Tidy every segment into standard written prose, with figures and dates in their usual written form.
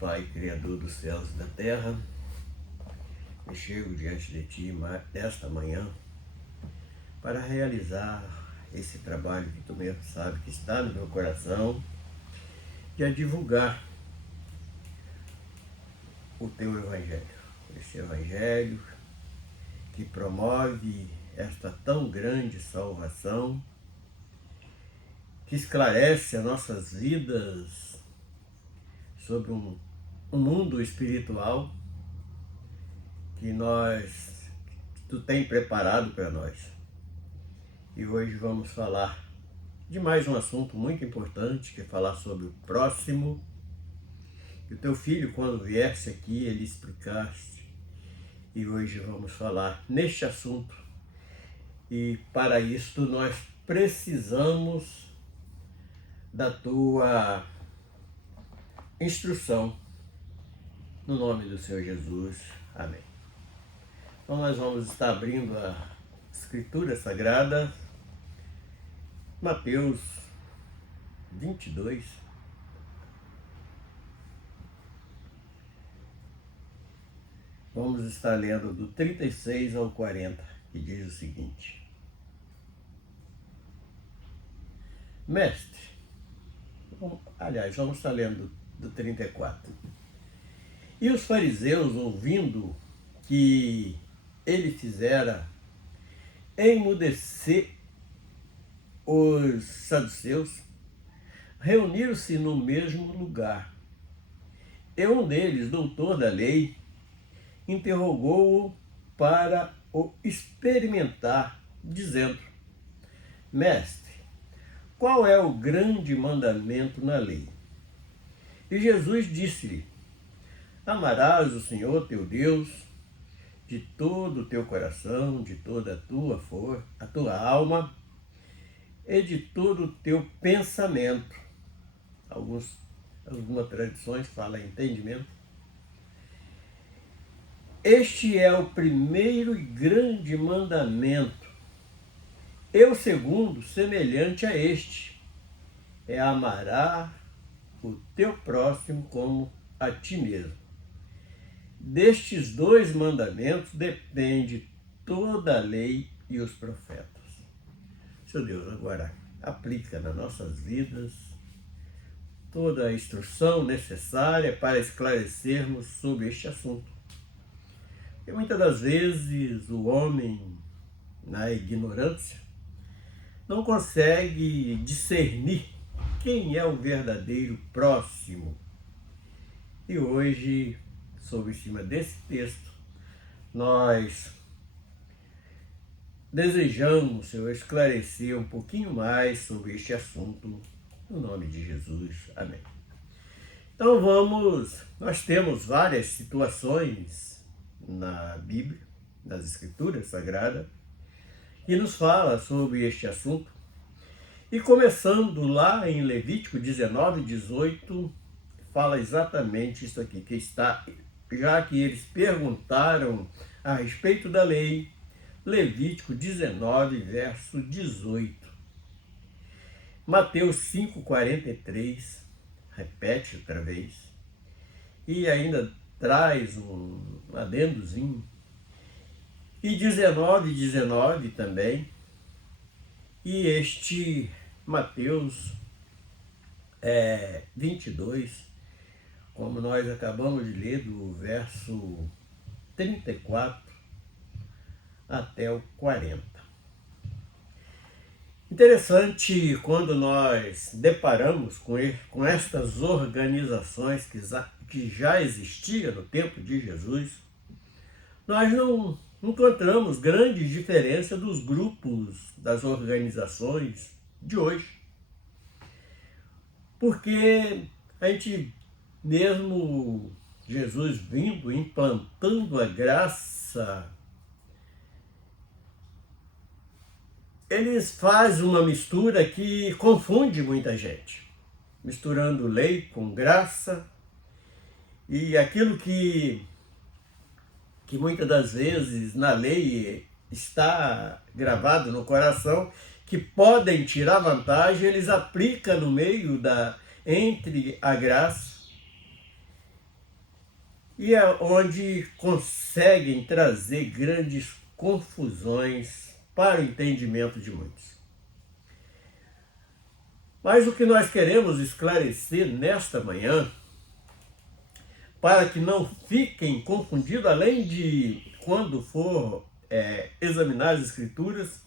Pai, Criador dos céus e da terra, eu chego diante de Ti nesta manhã para realizar esse trabalho que Tu mesmo sabe que está no meu coração, de a divulgar o Teu Evangelho. Esse Evangelho que promove esta tão grande salvação, que esclarece as nossas vidas sobre um mundo espiritual que Tu tem preparado para nós. E hoje vamos falar de mais um assunto muito importante, que é falar sobre o próximo. E o Teu Filho, quando viesse aqui, ele explicasse. E hoje vamos falar neste assunto. E para isto nós precisamos da Tua instrução. No nome do Senhor Jesus. Amém. Então nós vamos estar abrindo a Escritura Sagrada, Mateus 22. Vamos estar lendo do 36 ao 40, que diz o seguinte: Mestre, vamos estar lendo do 34. E os fariseus, ouvindo que ele fizera emudecer os saduceus, reuniram-se no mesmo lugar. E um deles, doutor da lei, interrogou-o para o experimentar, dizendo: Mestre, qual é o grande mandamento na lei? E Jesus disse-lhe: Amarás o Senhor teu Deus de todo o teu coração, de toda a tua força, a tua alma e de todo o teu pensamento. Algumas tradições falam entendimento. Este é o primeiro e grande mandamento. E o segundo, semelhante a este, é amarás o teu próximo como a ti mesmo. Destes dois mandamentos depende toda a lei e os profetas. Seu Deus, agora aplica nas nossas vidas toda a instrução necessária para esclarecermos sobre este assunto. Porque muitas das vezes o homem, na ignorância, não consegue discernir quem é o verdadeiro próximo. E hoje, sobre cima desse texto, nós desejamos, Senhor, esclarecer um pouquinho mais sobre este assunto, no nome de Jesus. Amém. Então nós temos várias situações na Bíblia, nas Escrituras Sagradas, que nos fala sobre este assunto. E começando lá em Levítico 19, 18, fala exatamente isso aqui, que está, já que eles perguntaram a respeito da lei, Levítico 19, verso 18. Mateus 5, 43, repete outra vez, e ainda traz um adendozinho. E 19, 19 também. E este Mateus 22, como nós acabamos de ler, do verso 34 até o 40. Interessante quando nós deparamos com estas organizações que já existiam no tempo de Jesus, nós não encontramos grande diferença dos grupos, das organizações de hoje. Porque a gente, mesmo Jesus vindo, implantando a graça, eles fazem uma mistura que confunde muita gente, misturando lei com graça, e aquilo que muitas das vezes na lei está gravado no coração, que podem tirar vantagem, eles aplicam no meio entre a graça e é onde conseguem trazer grandes confusões para o entendimento de muitos. Mas o que nós queremos esclarecer nesta manhã, para que não fiquem confundidos, além de quando for examinar as Escrituras,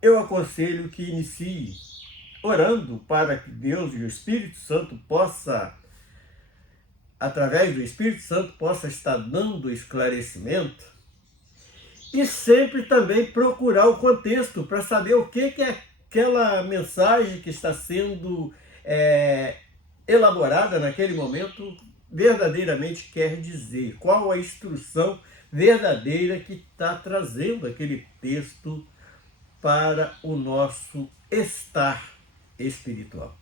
eu aconselho que inicie orando para que Deus e o Espírito Santo possa, através do Espírito Santo, possa estar dando esclarecimento, e sempre também procurar o contexto para saber o que é aquela mensagem que está sendo elaborada naquele momento verdadeiramente quer dizer, qual a instrução verdadeira que está trazendo aquele texto para o nosso estar espiritual.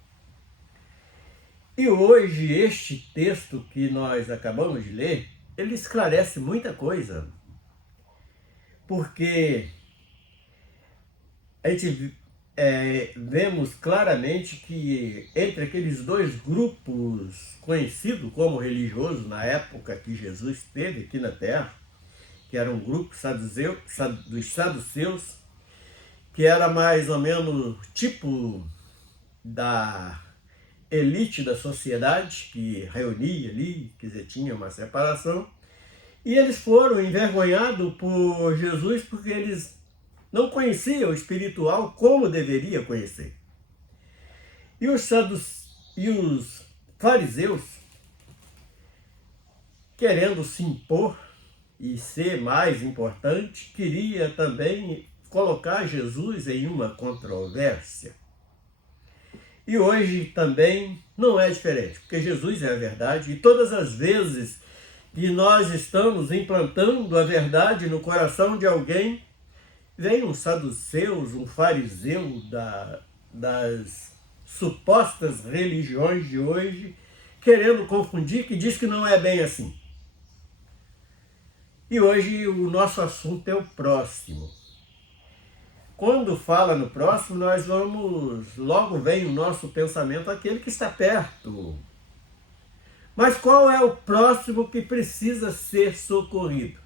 E hoje este texto que nós acabamos de ler, ele esclarece muita coisa, porque a gente vemos claramente que entre aqueles dois grupos conhecidos como religiosos na época que Jesus esteve aqui na Terra, que era um grupo dos saduceus, que era mais ou menos tipo da elite da sociedade, que reunia ali, quer dizer, tinha uma separação, e eles foram envergonhados por Jesus porque eles não conheciam o espiritual como deveria conhecer. E os fariseus, querendo se impor e ser mais importante, queria também colocar Jesus em uma controvérsia. E hoje também não é diferente, porque Jesus é a verdade, e todas as vezes que nós estamos implantando a verdade no coração de alguém, vem um saduceus, um fariseu das supostas religiões de hoje, querendo confundir, que diz que não é bem assim. E hoje o nosso assunto é o próximo. Quando fala no próximo, logo vem o nosso pensamento aquele que está perto. Mas qual é o próximo que precisa ser socorrido?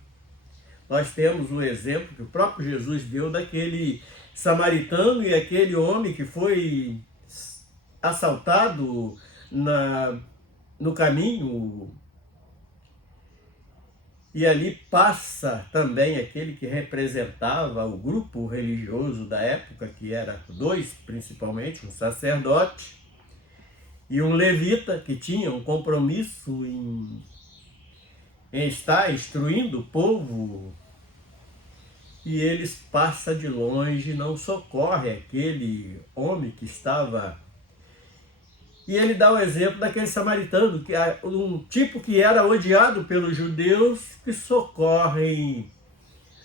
Nós temos um exemplo que o próprio Jesus deu daquele samaritano e aquele homem que foi assaltado no caminho. E ali passa também aquele que representava o grupo religioso da época, que era dois principalmente, um sacerdote e um levita, que tinha um compromisso em estar instruindo o povo, e eles passam de longe, não socorre aquele homem que estava. E ele dá o exemplo daquele samaritano, que é um tipo que era odiado pelos judeus, que socorre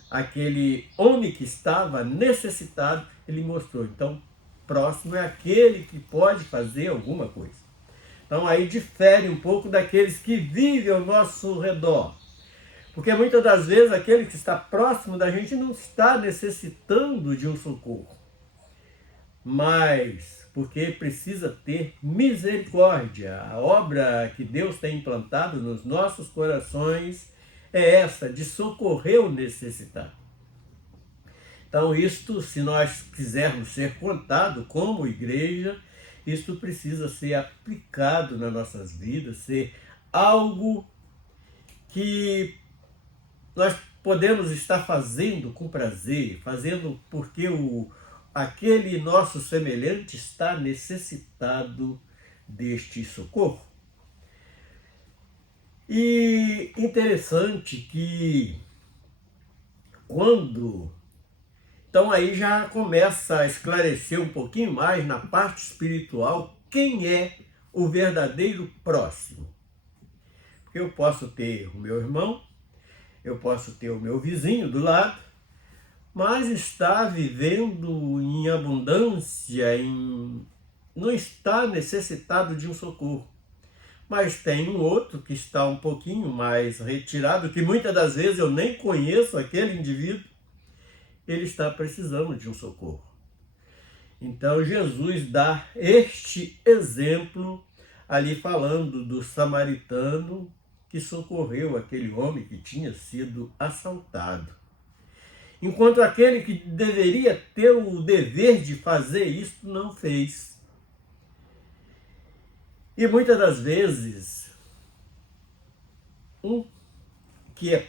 aquele homem que estava necessitado. Ele mostrou, então, próximo é aquele que pode fazer alguma coisa. Então aí difere um pouco daqueles que vivem ao nosso redor. Porque muitas das vezes aquele que está próximo da gente não está necessitando de um socorro, mas porque precisa ter misericórdia. A obra que Deus tem implantado nos nossos corações é essa, de socorrer o necessitado. Então isto, se nós quisermos ser contados como igreja, isto precisa ser aplicado nas nossas vidas, ser algo que nós podemos estar fazendo com prazer, fazendo porque aquele nosso semelhante está necessitado deste socorro. E interessante que então aí já começa a esclarecer um pouquinho mais na parte espiritual quem é o verdadeiro próximo. Porque eu posso ter o meu irmão, eu posso ter o meu vizinho do lado, mas está vivendo em abundância, não está necessitado de um socorro. Mas tem um outro que está um pouquinho mais retirado, que muitas das vezes eu nem conheço aquele indivíduo, ele está precisando de um socorro. Então Jesus dá este exemplo ali falando do samaritano que socorreu aquele homem que tinha sido assaltado. Enquanto aquele que deveria ter o dever de fazer isso não fez. E muitas das vezes, um que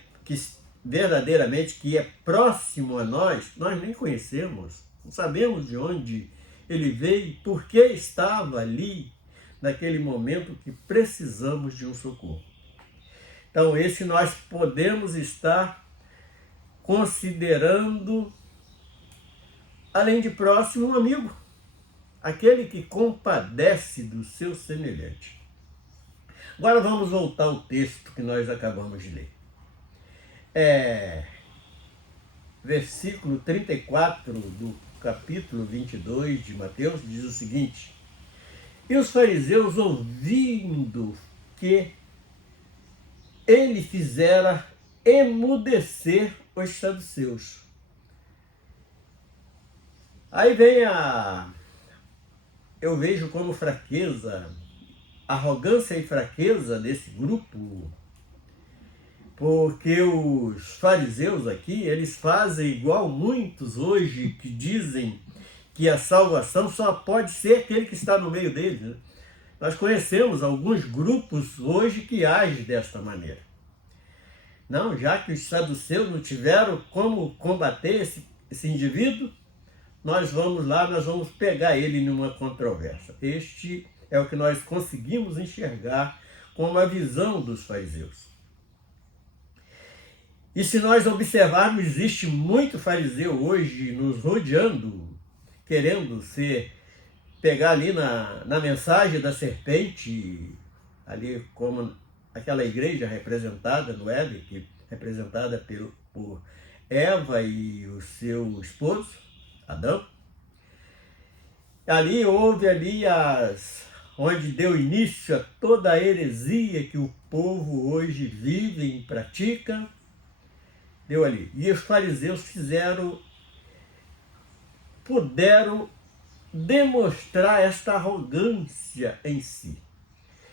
verdadeiramente que é próximo a nós nem conhecemos, não sabemos de onde ele veio, por que estava ali naquele momento que precisamos de um socorro. Então, esse nós podemos estar considerando, além de próximo, um amigo, aquele que compadece do seu semelhante. Agora vamos voltar ao texto que nós acabamos de ler. Versículo 34 do capítulo 22 de Mateus diz o seguinte: e os fariseus, ouvindo que ele fizera emudecer os saduceus. Aí vem eu vejo como fraqueza, arrogância e fraqueza desse grupo, porque os fariseus aqui, eles fazem igual muitos hoje que dizem que a salvação só pode ser aquele que está no meio deles, né? Nós conhecemos alguns grupos hoje que agem desta maneira. Não, já que os saduceus não tiveram como combater esse indivíduo, nós vamos lá, nós vamos pegar ele numa controvérsia. Este é o que nós conseguimos enxergar como a visão dos fariseus. E se nós observarmos, existe muito fariseu hoje nos rodeando, querendo pegar ali na mensagem da serpente, ali como aquela igreja representada no Éden, representada por Eva e o seu esposo, Adão. Ali houve onde deu início a toda a heresia que o povo hoje vive e pratica, deu ali. E os fariseus puderam demonstrar esta arrogância em si.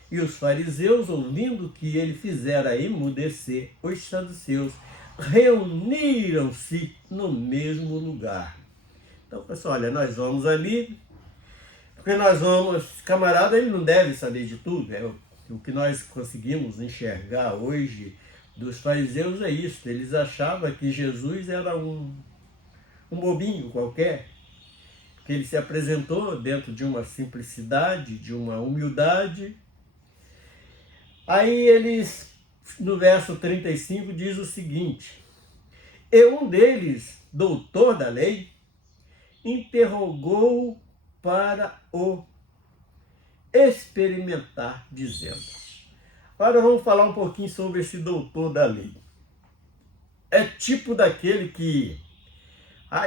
E os fariseus, ouvindo que ele fizera emudecer os saduceus, reuniram-se no mesmo lugar. Então, pessoal, olha, nós vamos ali, porque camarada, ele não deve saber de tudo. O que nós conseguimos enxergar hoje dos fariseus é isso. Eles achavam que Jesus era um bobinho qualquer, que ele se apresentou dentro de uma simplicidade, de uma humildade. Aí eles, no verso 35, diz o seguinte: e um deles, doutor da lei, interrogou para o experimentar, dizendo. Agora vamos falar um pouquinho sobre esse doutor da lei. É tipo daquele que,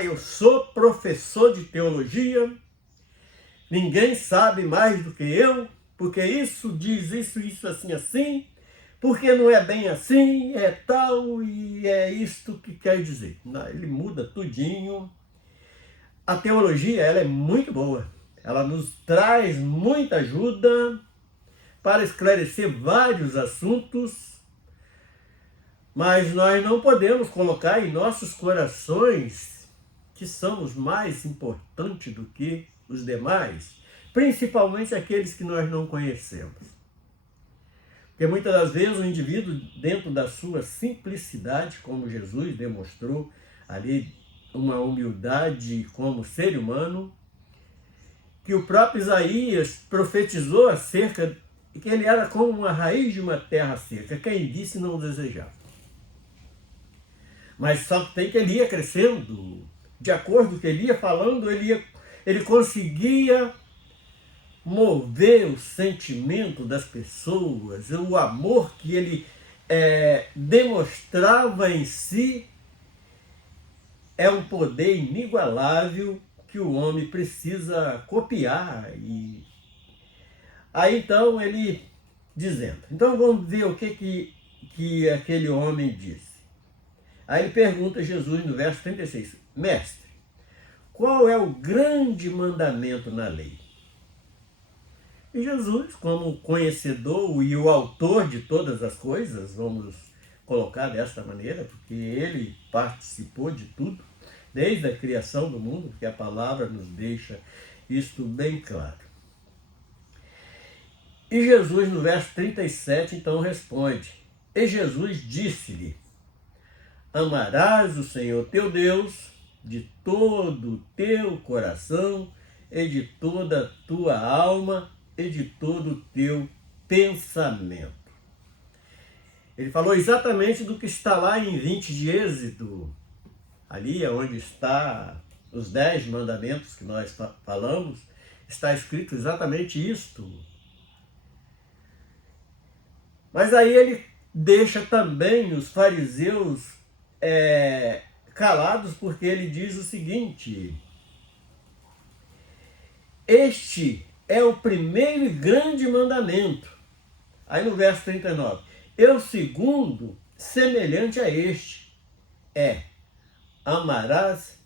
eu sou professor de teologia, ninguém sabe mais do que eu, porque isso diz isso assim, porque não é bem assim, é tal, e é isto que quer dizer. Não, ele muda tudinho. A teologia, ela é muito boa. Ela nos traz muita ajuda para esclarecer vários assuntos, mas nós não podemos colocar em nossos corações que somos mais importantes do que os demais, principalmente aqueles que nós não conhecemos. Porque muitas das vezes o indivíduo, dentro da sua simplicidade, como Jesus demonstrou ali, uma humildade como ser humano, que o próprio Isaías profetizou acerca de que ele era como uma raiz de uma terra seca, quem disse não desejava. Mas só tem que ele ia crescendo, de acordo com o que ele ia falando, ele conseguia mover o sentimento das pessoas, o amor que ele demonstrava em si. É um poder inigualável que o homem precisa copiar. Aí então ele dizendo, então vamos ver o que aquele homem disse. Aí ele pergunta a Jesus no verso 36, mestre, qual é o grande mandamento na lei? E Jesus, como conhecedor e o autor de todas as coisas, vamos colocar desta maneira, porque ele participou de tudo, desde a criação do mundo, que a palavra nos deixa isto bem claro. E Jesus, no verso 37, então responde: E Jesus disse-lhe: Amarás o Senhor teu Deus de todo o teu coração e de toda a tua alma e de todo o teu pensamento. Ele falou exatamente do que está lá em 20 de Êxodo, ali é onde está os 10 mandamentos que nós falamos, está escrito exatamente isto. Mas aí ele deixa também os fariseus calados, porque ele diz o seguinte: este é o primeiro e grande mandamento. Aí no verso 39, e o segundo, semelhante a este, amarás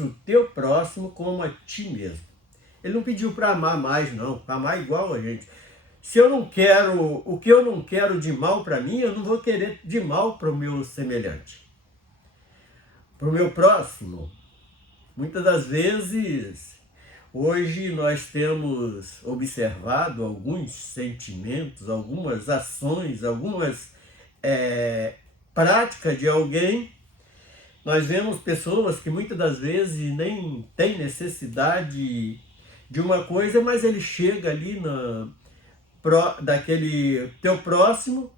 o teu próximo como a ti mesmo. Ele não pediu para amar mais, não, para amar igual a gente. Se eu não quero, o que eu não quero de mal para mim, eu não vou querer de mal para o meu semelhante, para o meu próximo. Muitas das vezes, hoje nós temos observado alguns sentimentos, algumas ações, algumas práticas de alguém. Nós vemos pessoas que muitas das vezes nem têm necessidade de uma coisa, mas ele chega ali daquele teu próximo,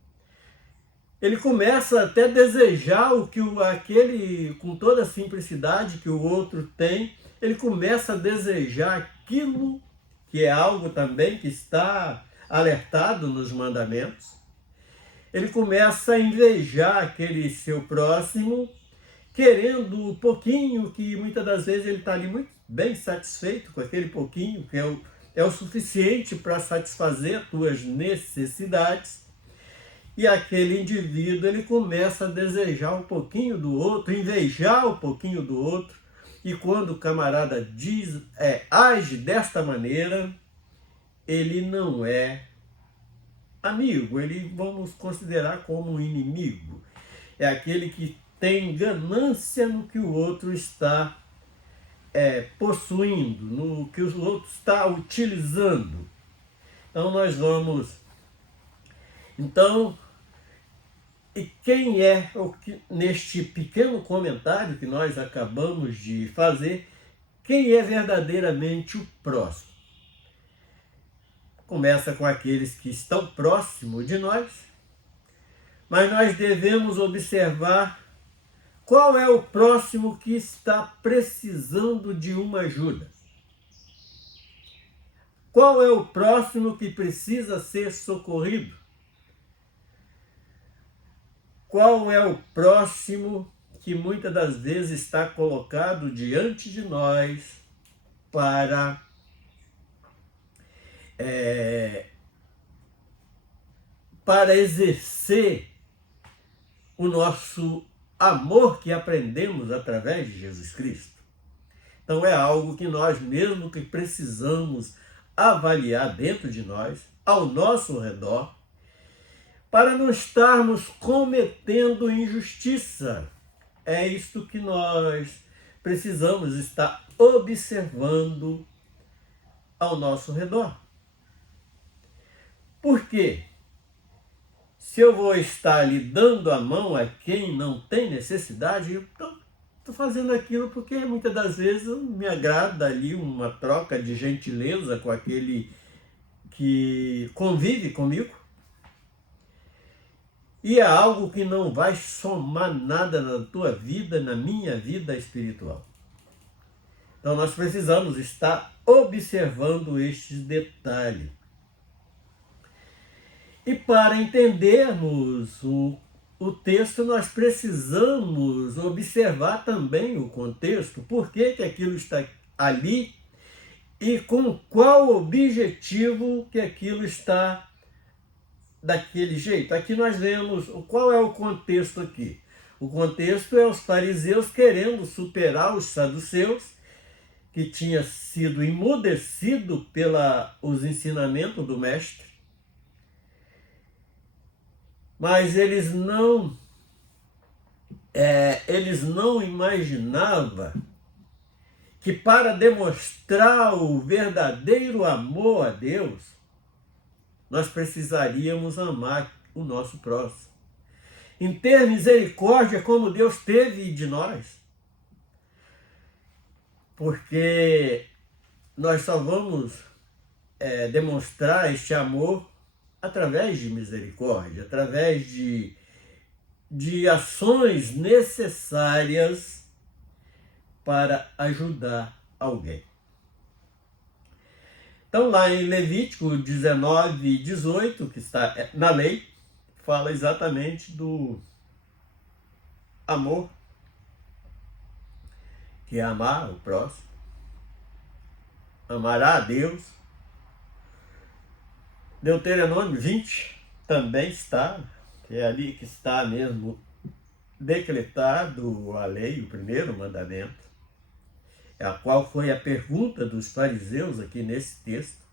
ele começa até a desejar o que aquele, com toda a simplicidade que o outro tem, ele começa a desejar aquilo que é algo também que está alertado nos mandamentos. Ele começa a invejar aquele seu próximo, querendo o pouquinho que muitas das vezes ele está ali muito bem satisfeito com aquele pouquinho, que é o suficiente para satisfazer as tuas necessidades. E aquele indivíduo, ele começa a desejar um pouquinho do outro, invejar um pouquinho do outro. E quando o camarada age desta maneira, ele não é amigo, ele vamos considerar como um inimigo. É aquele que tem ganância no que o outro está possuindo, no que o outro está utilizando. Então nós vamos... E quem é, neste pequeno comentário que nós acabamos de fazer, quem é verdadeiramente o próximo? Começa com aqueles que estão próximos de nós, mas nós devemos observar qual é o próximo que está precisando de uma ajuda. Qual é o próximo que precisa ser socorrido? Qual é o próximo que muitas das vezes está colocado diante de nós para exercer o nosso amor que aprendemos através de Jesus Cristo? Então é algo que nós mesmo que precisamos avaliar dentro de nós, ao nosso redor, para não estarmos cometendo injustiça. É isto que nós precisamos estar observando ao nosso redor. Por quê? Se eu vou estar ali dando a mão a quem não tem necessidade, eu estou fazendo aquilo porque muitas das vezes me agrada ali uma troca de gentileza com aquele que convive comigo. E é algo que não vai somar nada na tua vida, na minha vida espiritual. Então nós precisamos estar observando estes detalhes. E para entendermos o texto, nós precisamos observar também o contexto, por que aquilo está ali e com qual objetivo que aquilo está daquele jeito. Aqui nós vemos qual é o contexto aqui. O contexto é os fariseus querendo superar os saduceus que tinha sido emudecido pelos ensinamentos do mestre, mas eles não imaginavam que para demonstrar o verdadeiro amor a Deus, nós precisaríamos amar o nosso próximo. Em ter misericórdia como Deus teve de nós. Porque nós só vamos demonstrar este amor através de misericórdia, através de ações necessárias para ajudar alguém. Então, lá em Levítico 19, 18, que está na lei, fala exatamente do amor, que é amar o próximo, amará a Deus. Deuteronômio 20 também está, que é ali que está mesmo decretado a lei, o primeiro mandamento, a qual foi a pergunta dos fariseus aqui nesse texto.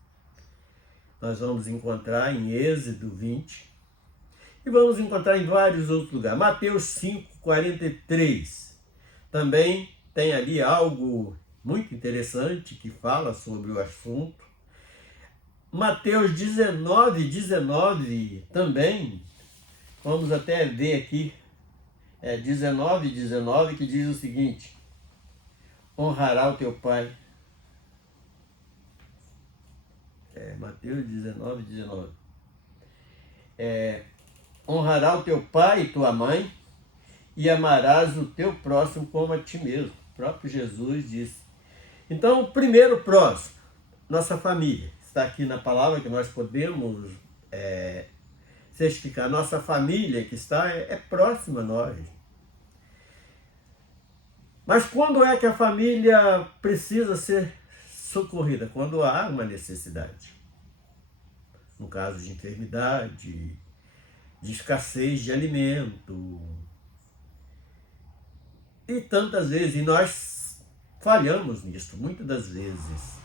Nós vamos encontrar em Êxodo 20 e vamos encontrar em vários outros lugares. Mateus 5, 43 também tem ali algo muito interessante que fala sobre o assunto. Mateus 19, 19 também, vamos até ver aqui, 19, 19, que diz o seguinte: honrará o teu pai. Mateus 19, 19. Honrará o teu pai e tua mãe, e amarás o teu próximo como a ti mesmo. O próprio Jesus disse. Então, o primeiro próximo, nossa família. Está aqui na palavra que nós podemos certificar. Nossa família que está é próxima a nós. Mas quando é que a família precisa ser socorrida? Quando há uma necessidade. No caso de enfermidade, de escassez de alimento. E tantas vezes, e nós falhamos nisso, muitas das vezes.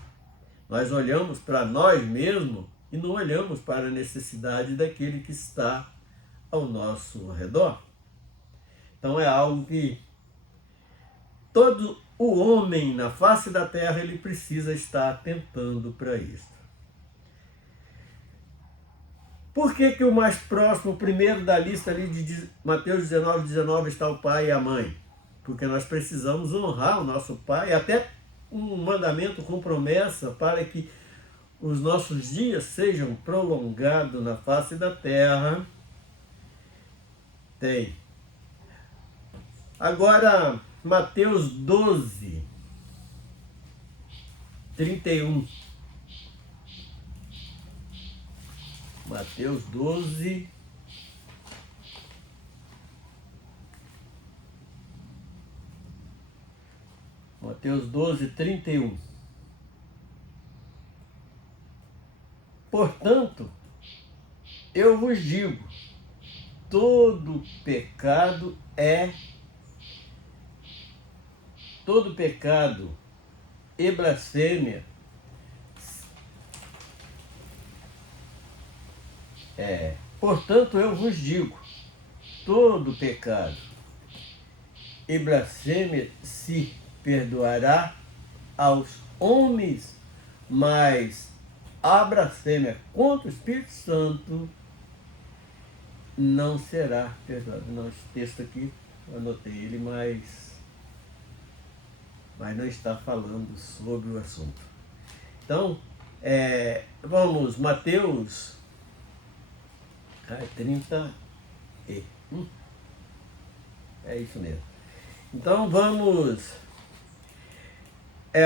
Nós olhamos para nós mesmos e não olhamos para a necessidade daquele que está ao nosso redor. Então é algo que todo o homem na face da terra ele precisa estar atentando para isso. Por que o mais próximo, o primeiro da lista ali de Mateus 19, 19 está o pai e a mãe? Porque nós precisamos honrar o nosso pai, até um mandamento com promessa para que os nossos dias sejam prolongados na face da terra. Tem. Agora, Mateus 12, 31. Mateus 12, Mateus 12, 31. Portanto, eu vos digo, todo pecado e blasfêmia portanto, eu vos digo, todo pecado e blasfêmia se perdoará aos homens, mas a blasfêmia contra o Espírito Santo não será perdoada. Não, esse texto aqui, eu anotei ele, mas não está falando sobre o assunto. Então, vamos, Mateus 31. É isso mesmo. Então vamos.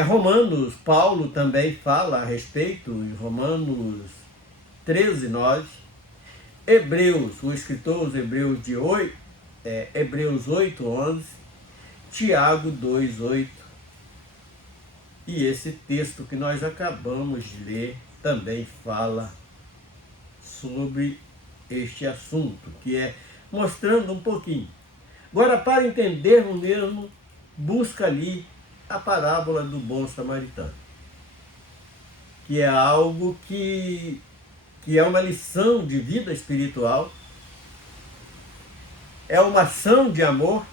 Romanos, Paulo também fala a respeito, em Romanos 13, 9. Hebreus, o escritor os Hebreus de 8, Hebreus 8, 11. Tiago 2, 8. E esse texto que nós acabamos de ler também fala sobre este assunto, que é mostrando um pouquinho. Agora, para entendermos mesmo, busca ali a parábola do bom samaritano, que é algo que é uma lição de vida espiritual, é uma ação de amor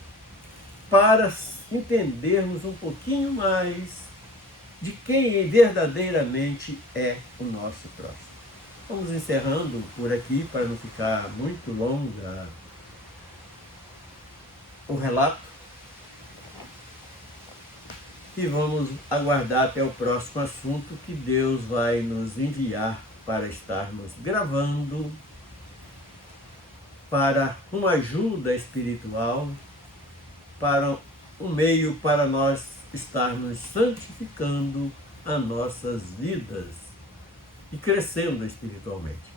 para entendermos um pouquinho mais de quem verdadeiramente é o nosso próximo. Vamos encerrando por aqui para não ficar muito longa o relato e vamos aguardar até o próximo assunto que Deus vai nos enviar para estarmos gravando para uma ajuda espiritual, para um meio para nós estarmos santificando as nossas vidas e crescendo espiritualmente.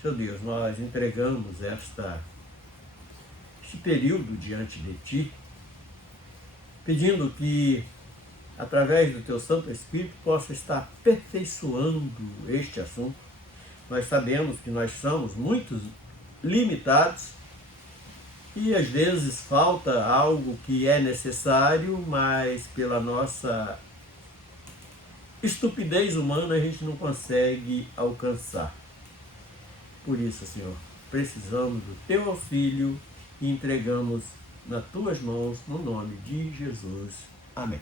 Senhor Deus, nós entregamos este período diante de Ti, pedindo que, através do Teu Santo Espírito, possa estar aperfeiçoando este assunto. Nós sabemos que nós somos muito limitados e às vezes falta algo que é necessário, mas pela nossa estupidez humana a gente não consegue alcançar. Por isso, Senhor, precisamos do Teu auxílio e entregamos nas Tuas mãos, no nome de Jesus. Amém.